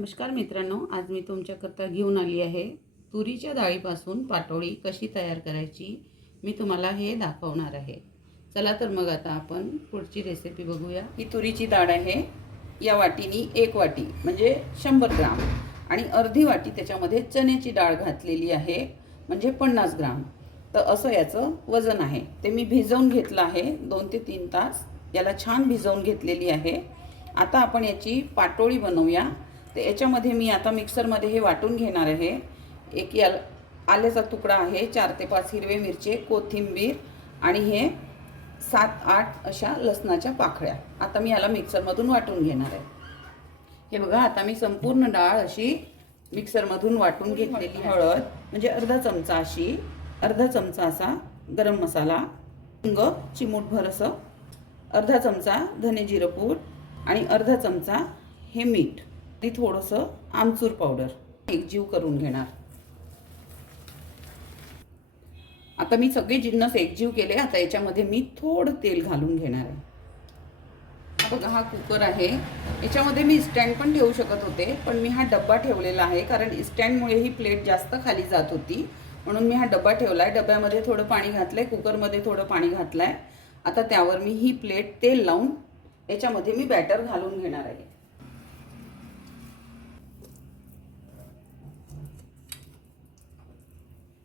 नमस्कार मित्रांनो, आज मी तुमच्याकरता घेऊन आली आहे तुरीच्या डाळीपासून पाटोळी कशी तयार करायची मी तुम्हाला हे दाखवणार आहे। चला तर मग आता आपण पुढची रेसिपी बघूया। ही तुरीची डाळ आहे, या वाटीनी एक वाटी म्हणजे 100 ग्राम आणि अर्धी वाटी त्याच्यामध्ये चण्याची डाळ घातलेली आहे म्हणजे 50 ग्राम। तर असं याचं वजन आहे। ते मी भिजवून घेतलं आहे 2 ते 3 तास, याला छान भिजवून घेतलेली आहे। आता आपण याची पाटोळी बनवूया। तर याच्यामध्ये मी आता मिक्सरमध्ये हे वाटून घेणार आहे। एक आल्याचा तुकडा आहे, 4 ते 5 हिरवे मिरची, कोथिंबीर आणि हे 7-8 अशा लसणाच्या पाकळ्या। आता मी याला मिक्सरमधून वाटून घेणार आहे। हे बघा, आता मी संपूर्ण डाळ अशी मिक्सरमधून वाटून घेतलेली। हळद म्हणजे अर्धा चमचा अशी, अर्धा चमचा असा गरम मसाला, हिंग चिमूटभर असं, अर्धा चमचा धने जिरे पूड आणि अर्धा चमचा हे मीठ, ती थोडंसं आमचूर पावडर एकजीव करून घेणार। आता मी सगळे जिन्नस एकजीव केले। आता याच्यामध्ये मी थोडं तेल घालून घेणार आहे। बघा, हा कुकर आहे, याच्यामध्ये मी स्टँड पण ठेवू शकत होते, पण मी हा डब्बा ठेवलेला आहे कारण स्टँडमुळे ही प्लेट जास्त खाली जात होती, म्हणून मी हा डब्बा ठेवलाय। डब्यामध्ये थोडं पाणी घातलंय, कुकरमध्ये थोडं पाणी घातलंय। आता त्यावर मी ही प्लेट तेल लावून याच्यामध्ये मी बॅटर घालून घेणार आहे।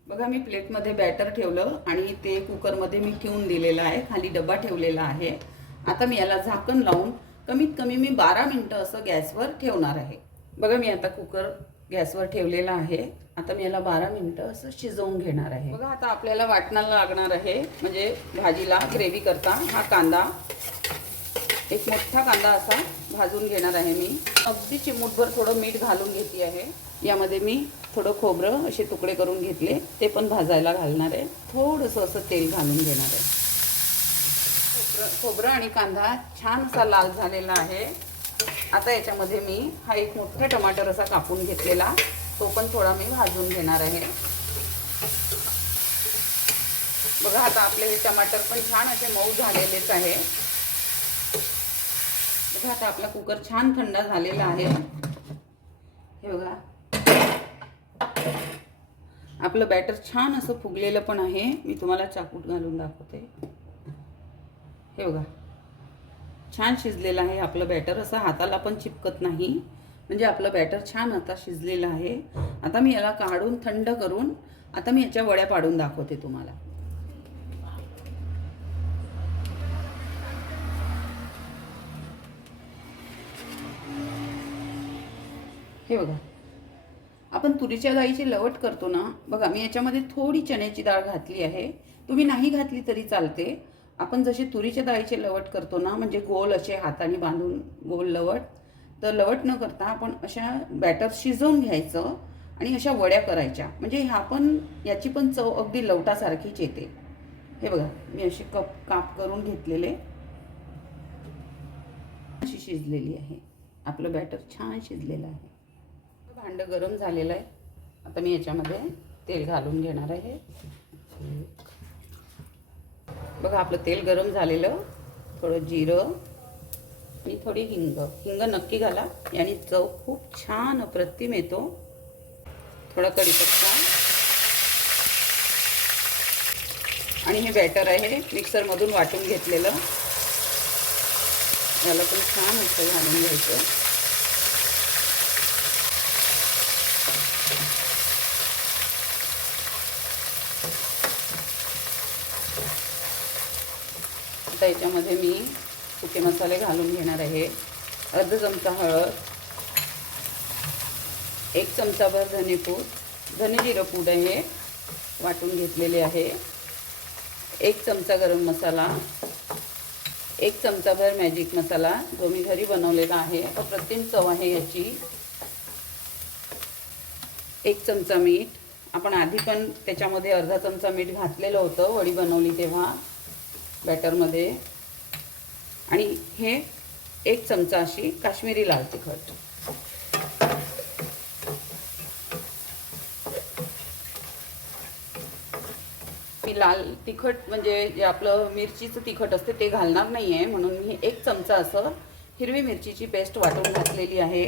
बघा, मी प्लेटमध्ये बॅटर ठेवलं आणि ते कुकरमध्ये मी ठेवून दिलेलं आहे, खाली डब्बा ठेवलेला आहे। आता मी याला झाकण लावून कमीत कमी मी 12 मिनिटं असं गॅसवर ठेवणार आहे। बघा, मी आता कुकर गॅसवर ठेवलेला आहे। आता मी याला 12 मिनिटं असं शिजवून घेणार आहे। बघा, आता आपल्याला वाटणाला लागणार आहे म्हणजे भाजीला ग्रेव्ही करता हा कांदा, एक मोठा कांदा असा भाजून घेणार आहे मी। अगदी चिमूटभर थोडं मीठ घालून घेतली आहे। यामध्ये मी थोडं खोबरं असे तुकडे करून घेतले, ते पण भाजायला घालणार आहे। थोडंसं असं तेल घालून घेणार आहे। खोबरं आणि कांदा छान असा लाल झालेला आहे। आता याच्यामध्ये मी हा एक मोठा टमाटर असा कापून घेतलेला, तो पण थोडा मी भाजून घेणार आहे। बघा, आता आपले हे टमाटर पण छान असे मऊ झालेलेच आहे। बघा, आता आपला कुकर छान थंड झालेला आहे। हे बघा, आपलं बॅटर छान असं फुगलेलं पण आहे। मी तुम्हाला चाकूट घालून दाखवते। हे बघा, छान शिजलेलं आहे आपलं बॅटर, असं हाताला पण चिपकत नाही, म्हणजे आपलं बॅटर छान आता शिजलेलं आहे। आता मी याला काढून थंड करून आता मी याच्या वड्या पाडून दाखवते तुम्हाला। हे बघा, आपण तुरीच्या डाळीची लवट करतो ना, बघा मी याच्यामध्ये थोडी चण्याची डाळ घातली आहे। तुम्ही नाही घातली तरी चालते। आपण जशी तुरीच्या डाळीची लवट करतो ना, म्हणजे गोल असे हाताने बांधून गोल लवट, तर लवट न करता आपण अशा बॅटर शिजवून घ्यायचं आणि अशा वड्या करायच्या, म्हणजे ह्या पण याची पण चव अगदी लवटासारखीच येते। हे बघा, मी अशी काप करून घेतलेले, अशी शिजलेली आहे। आपलं बॅटर छान शिजलेलं आहे। भांडं गरम झालेलं आहे। आता मी याच्यामध्ये तेल घालून घेणार आहे। बघा, आपलं तेल गरम झालेलं, थोडं जिरं आणि थोडी हिंग नक्की घाला, याने चव खूप छान अप्रतिम येतो। थोडा कढीपत्ता आणि हे बॅटर आहे मिक्सरमधून वाटून घेतलेलं, याला पण छान असं घालून घ्यायचं। आता याच्यामध्ये मी सुके मसाले घालून घेणार आहे। अर्धा चमचा हळद, 1 चमचाभर धने जिरे पूड आहे वाटून घेतलेले आहे, 1 चमचा गरम मसाला, 1 चमचाभर मॅजिक मसाला जो मी घरी बनवलेला आहे, अप्रतिम चव आहे याची, 1 चमचा मीठ। आपण आधी पण त्याच्यामध्ये अर्धा चमचा मीठ घातलेलं होतं वडी बनवली तेव्हा बॅटरमध्ये, आणि हे 1 चमचा अशी काश्मीरी लाल तिखट। मी लाल तिखट म्हणजे जे आपलं मिरचीचं तिखट असते ते घालणार नाही आहे, म्हणून मी 1 चमचा असं हिरवी मिरचीची पेस्ट वाटून घातलेली आहे।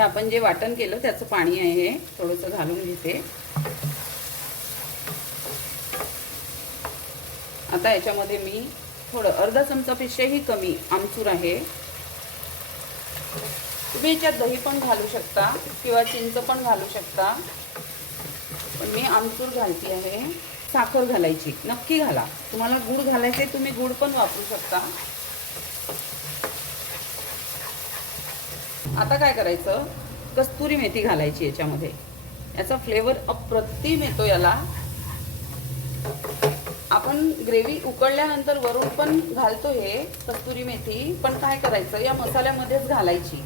हे आपण जे वाटण केलं त्याचं पाणी आहे, हे थोडंसं घालून घेते. आता याच्यामध्ये मी थोडं अर्धा चमचापेक्षाही कमी आमचूर आहे. तुम्ही याच्यात दही पण घालू शकता किंवा चिंच पण घालू शकता, पण मी आमचूर घालते आहे. साखर घालायची, नक्की घाला. तुम्हाला गूळ घालायचे तुम्ही गूळ पण वापरू शकता. आता काय करायचं, कस्तुरी मेथी घालायची याच्यामध्ये. याचा फ्लेवर अप्रतिम येतो याला. आपण ग्रेव्ही उकळल्यानंतर वरून पण घालतो हे कस्तुरी मेथी, पण काय करायचं या मसाल्यामध्येच घालायची,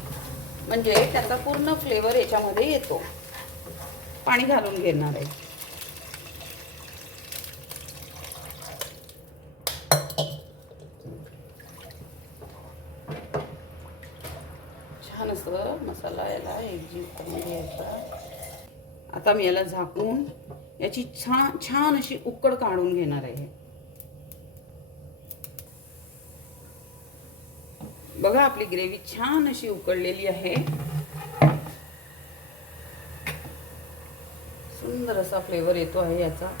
म्हणजे त्याचा पूर्ण फ्लेवर याच्यामध्ये येतो. पाणी घालून घेणार आहे. छान असं मसाला याला एकजीव करून घ्यायचा. आता मी याला झाकून याची छान अशी उकड काढून घेणार आहे. बघा आपली ग्रेव्ही छान अशी उकळलेली आहे. सुंदर असा फ्लेवर येतो आहे याचा.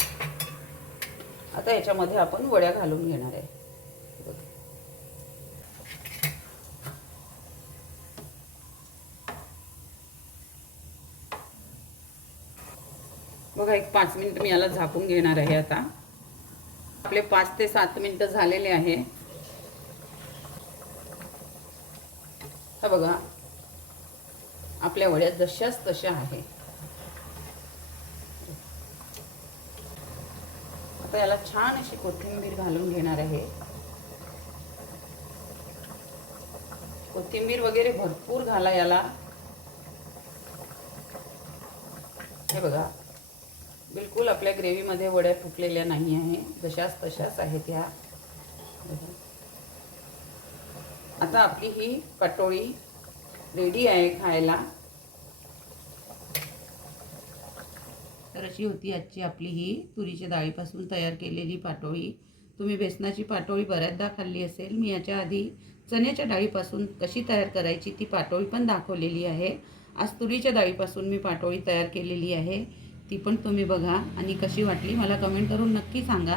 आता याच्यामध्ये आपण वड्या घालून घेणार आहे. बघा एक 5 मिनिट मी याला झाकून घेणार आहे. आता आपले 5 ते 7 मिनिटं झालेले आहे. हा बघा आपल्या वड्या जशाच तशा आहे. आता याला छान अशी कोथिंबीर घालून घेणार आहे. कोथिंबीर वगैरे भरपूर घाला याला. हे बघा बिलकुल आपल्या ग्रेव्हीमध्ये वड्या फुटलेल्या नाही आहे, जशाच तशाच आहेत ह्या. आता आपली ही पाटोळी रेडी आहे खायला. तर अशी होती आजची आपली ही तुरीच्या डाळीपासून तयार केलेली पाटोळी. तुम्ही बेसनाची पाटोळी बऱ्याचदा खाल्ली असेल. मी याच्या आधी चण्याच्या डाळीपासून कशी तयार करायची ती पाटोळी पण दाखवलेली आहे. आज तुरीच्या डाळीपासून मी पाटोळी तयार केलेली आहे, ती पण तुम्ही बघा आणि कशी वाटली मला कमेंट करून नक्की सांगा.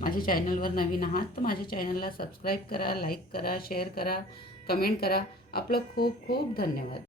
माझ्या चॅनलवर नवीन आहात तर माझ्या चॅनलला सबस्क्राईब करा, लाईक करा, शेअर करा, कमेंट करा. आपलं खूप खूप धन्यवाद.